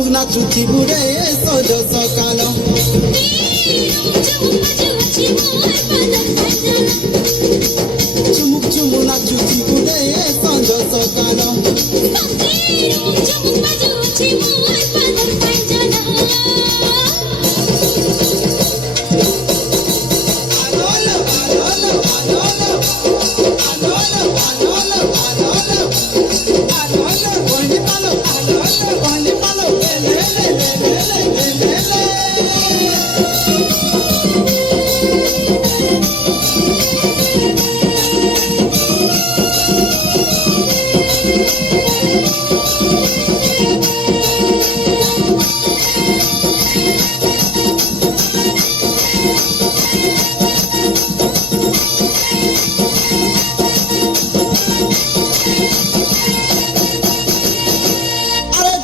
চুমুক নাচুছি বুড়ে সজ সকাল চুমুক চুমুক নাচুছি বুড়ে সজ সকাল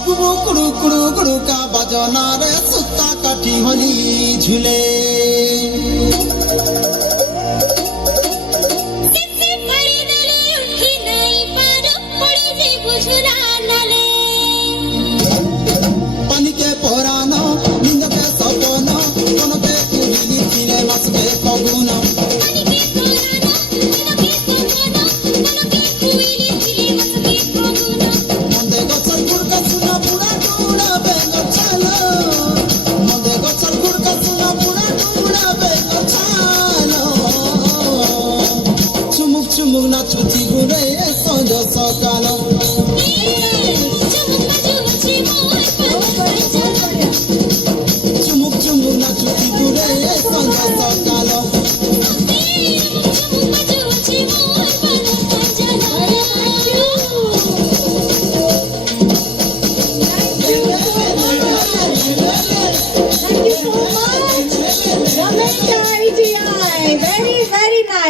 कुड़ू कुड़ू कुड़ू का बजना रे सुत्ता काठी होली झूले पानी के पोरानो नींद के सपनो कोन के कुली चिने मस के पगुनो मंदे गचल गुड़का सुना बुड़ा टूड़ा बेंगो चालो मंदे गचल गुड़का सुना बुड़ा टूड़ा बेंगो चालो चुमुक चुमुक नाचुची बुड़े सज सकालो चुमुक चुमुक नाचुची बुड़े सज सकालो Very, very nice.